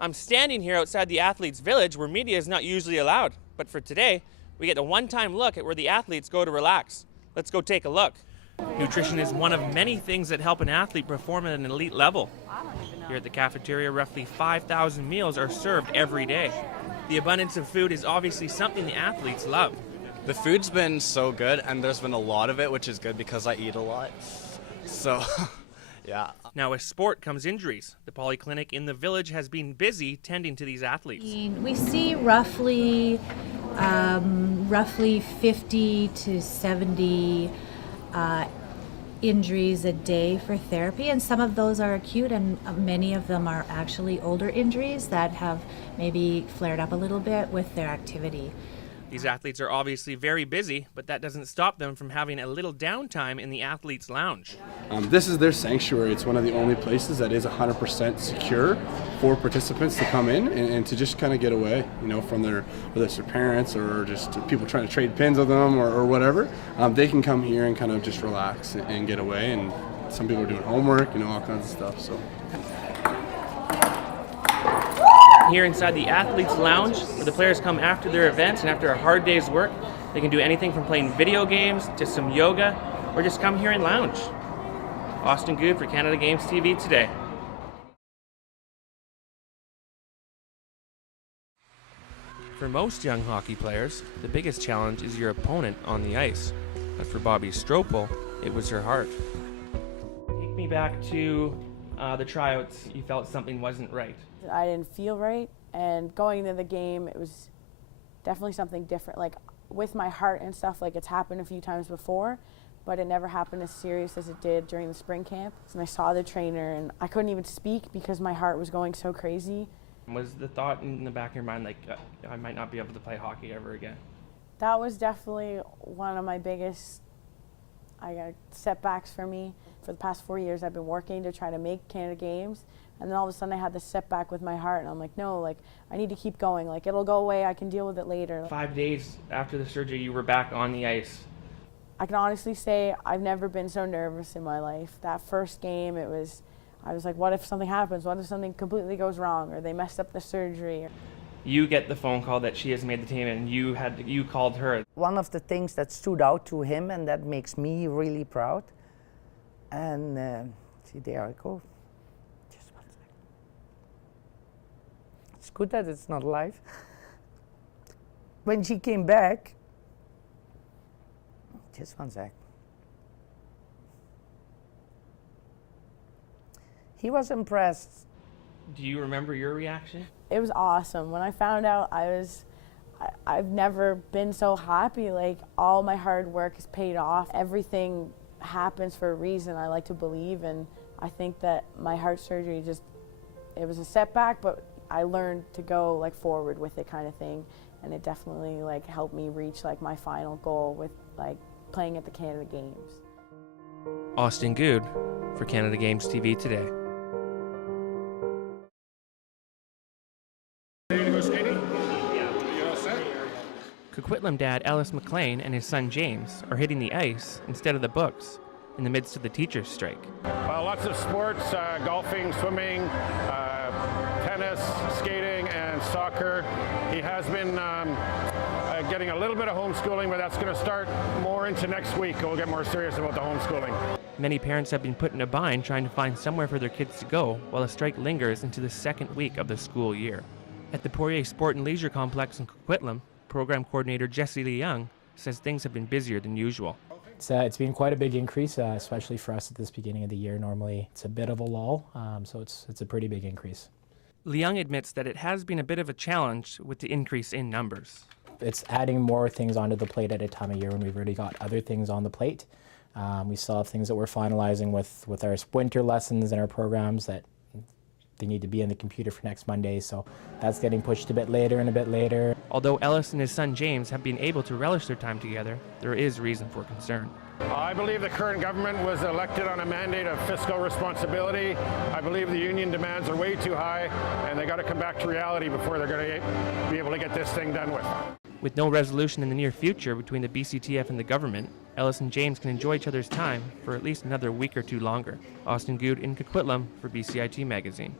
I'm standing here outside the Athletes Village where media is not usually allowed. But for today, we get a one-time look at where the athletes go to relax. Let's go take a look. Nutrition is one of many things that help an athlete perform at an elite level. Here at the cafeteria, roughly 5,000 meals are served every day. The abundance of food is obviously something the athletes love. The food's been so good, and there's been a lot of it, which is good because I eat a lot. So, yeah. Now, with sport comes injuries. The polyclinic in the village has been busy tending to these athletes. We see roughly 50 to 70 injuries a day for therapy, and some of those are acute, and many of them are actually older injuries that have maybe flared up a little bit with their activity. These athletes are obviously very busy, but that doesn't stop them from having a little downtime in the athletes' lounge. This is their sanctuary. It's one of the only places that is 100% secure for participants to come in and to just kind of get away, from whether it's their parents or just people trying to trade pins with them or whatever. They can come here and kind of just relax and get away. And some people are doing homework, all kinds of stuff. So. Here inside the athletes' lounge, where the players come after their events and after a hard day's work, they can do anything from playing video games to some yoga, or just come here and lounge. Austin Good for Canada Games TV today. For most young hockey players, the biggest challenge is your opponent on the ice. But for Bobby Stropel, it was her heart. Take me back to the tryouts. You felt something wasn't right. I didn't feel right, and going into the game, it was definitely something different. Like with my heart and stuff, like it's happened a few times before, but it never happened as serious as it did during the spring camp. And I saw the trainer, and I couldn't even speak because my heart was going so crazy. Was the thought in the back of your mind like, I might not be able to play hockey ever again? That was definitely one of my biggest setbacks for me. For the past 4 years, I've been working to try to make Canada Games, and then all of a sudden I had this setback with my heart, and I'm like, no, I need to keep going. It'll go away, I can deal with it later. 5 days after the surgery, you were back on the ice. I can honestly say I've never been so nervous in my life. That first game, I was like, what if something happens? What if something completely goes wrong, or they messed up the surgery? You get the phone call that she has made the team, and you called her. One of the things that stood out to him, and that makes me really proud, and see, there I go. Just 1 second. It's good that it's not live. When she came back, just 1 sec. He was impressed. Do you remember your reaction? It was awesome. When I found out, I've never been so happy. All my hard work is paid off. Everything happens for a reason, I like to believe, and I think that my heart surgery it was a setback, but I learned to go forward with it kind of thing, and it definitely helped me reach my final goal with playing at the Canada Games. Austin Good for Canada Games TV today. Coquitlam dad Ellis McLean and his son James are hitting the ice instead of the books in the midst of the teachers' strike. Lots of sports, golfing, swimming, tennis, skating, and soccer. He has been getting a little bit of homeschooling, but that's going to start more into next week. We'll get more serious about the homeschooling. Many parents have been put in a bind trying to find somewhere for their kids to go while the strike lingers into the second week of the school year. At the Poirier Sport and Leisure Complex in Coquitlam, Program Coordinator Jesse Lee Young says things have been busier than usual. It's been quite a big increase, especially for us at this beginning of the year. Normally it's a bit of a lull, so it's a pretty big increase. Lee Young admits that it has been a bit of a challenge with the increase in numbers. It's adding more things onto the plate at a time of year when we've already got other things on the plate. We still have things that we're finalizing with our winter lessons and our programs that they need to be in the computer for next Monday, so that's getting pushed a bit later and a bit later. Although Ellis and his son James have been able to relish their time together, there is reason for concern. I believe the current government was elected on a mandate of fiscal responsibility. I believe the union demands are way too high, and they got to come back to reality before they're going to be able to get this thing done with. With no resolution in the near future between the BCTF and the government, Ellis and James can enjoy each other's time for at least another week or two longer. Austin Good in Coquitlam for BCIT Magazine.